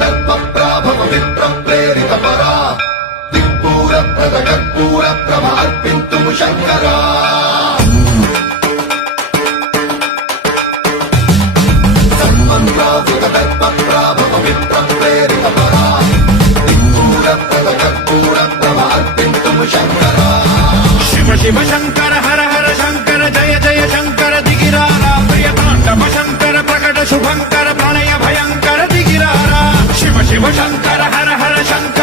दर्पप्राभव विप्रप्रेरितपरा दिक्पूरप्रद कर्पूरप्रभ अर्पिन्तुं शङ्करा दर्पप्राभव विप्रप्रेरितपरा दिक्पूरप्रद कर्पूरप्रभ अर्पिन्तुं शङ्करा शिव शिव शङ्कर हर हर शङ्कर जय जय शङ्कर दिगिरारा प्रियताण्डव शङ्कर प्रकट शुभङ्कर प्रणय भयङ्कर दिगिरारा शिव शिव शङ्कर हर हर शङ्कर